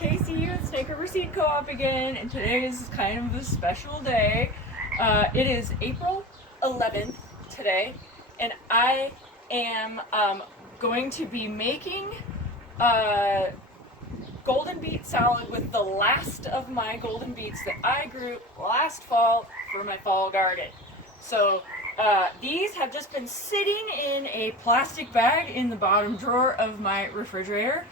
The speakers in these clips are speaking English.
Casey with Snake River Seed Co-op again, and today is kind of a special day. It is April 11th today, and I am going to be making golden beet salad with the last of my golden beets that I grew last fall for my fall garden. So these have just been sitting in a plastic bag in the bottom drawer of my refrigerator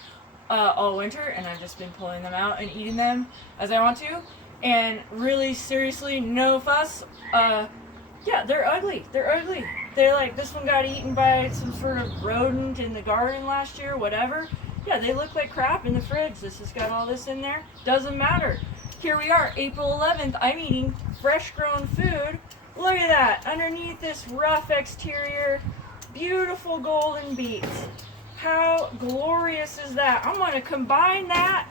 all winter, and I've just been pulling them out and eating them as I want to. And really, seriously, no fuss. Yeah, they're ugly. They're ugly. They're like, this one got eaten by some sort of rodent in the garden last year, whatever. Yeah, they look like crap in the fridge. This has got all this in there. Doesn't matter. Here we are, April 11th. I'm eating fresh grown food. Look at that. Underneath this rough exterior, beautiful golden beets. How glorious is that? I'm going to combine that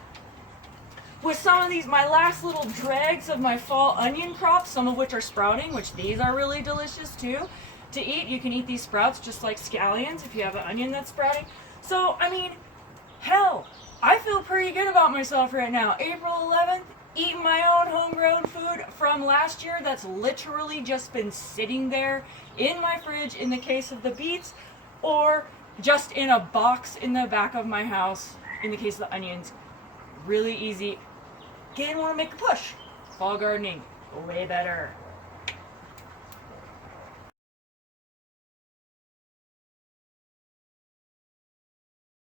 with some of these, my last little dregs of my fall onion crops, some of which are sprouting, which these are really delicious too to eat. You can eat these sprouts just like scallions if you have an onion that's sprouting. So, I mean, hell, I feel pretty good about myself right now. April 11th, eating my own homegrown food from last year that's literally just been sitting there in my fridge in the case of the beets, or just in a box in the back of my house in the case of the onions. Really easy. Didn't want to make a push. Fall gardening, way better.